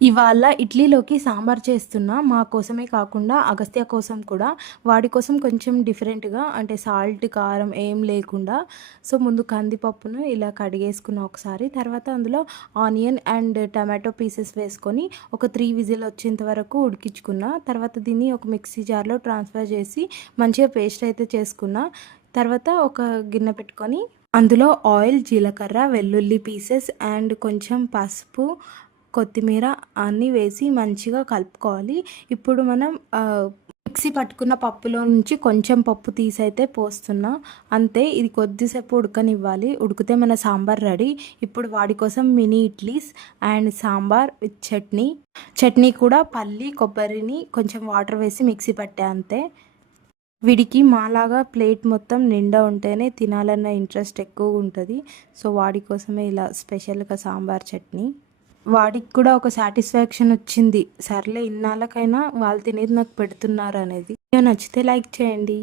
ఇవాళ ఇడ్లీలోకి సాంబార్ చేస్తున్నా. మా కోసమే కాకుండా అగస్త్య కోసం కూడా. వాడి కోసం కొంచెం డిఫరెంట్‌గా అంటే సాల్ట్, కారం ఏం లేకుండా. సో, ముందు కందిపప్పును ఇలా కడిగేసుకున్నా ఒకసారి. తర్వాత అందులో ఆనియన్ అండ్ టమాటో పీసెస్ వేసుకొని ఒక 3 విజిల్ వచ్చేంత వరకు ఉడికించుకున్నా. తర్వాత దీన్ని ఒక మిక్సీ జార్‌లో ట్రాన్స్‌ఫర్ చేసి మంచిగా పేస్ట్ అయితే చేసుకున్నా. తర్వాత ఒక గిన్నె పెట్టుకొని అందులో ఆయిల్, జీలకర్ర, వెల్లుల్లి పీసెస్ అండ్ కొంచెం పసుపు, కొత్తిమీర అన్నీ వేసి మంచిగా కలుపుకోవాలి. ఇప్పుడు మనం మిక్సీ పట్టుకున్న పప్పులో నుంచి కొంచెం పప్పు తీసైతే పోస్తున్నా. అంతే, ఇది కొద్దిసేపు ఉడకనివ్వాలి. ఉడికితే మన సాంబార్ రెడీ. ఇప్పుడు వాడి కోసం mini idlis and sambar with chutney. Chutney కూడా పల్లి, కొబ్బరిని కొంచెం వాటర్ వేసి మిక్సీ పట్టా అంతే. వీడికి మాలాగా ప్లేట్ మొత్తం నిండా ఉంటేనే తినాలన్న ఇంట్రెస్ట్ ఎక్కువ ఉంటుంది. సో, వాడి కోసమే ఇలా స్పెషల్‌గా సాంబార్ చట్నీ. వాడికి కూడా ఒక సాటిస్ఫాక్షన్ వచ్చింది. సర్లే ఇన్నాళ్ళకైనా వాళ్ళు తినేది నాకు పెడుతున్నారనేది. వీడియో నచ్చితే లైక్ చేయండి.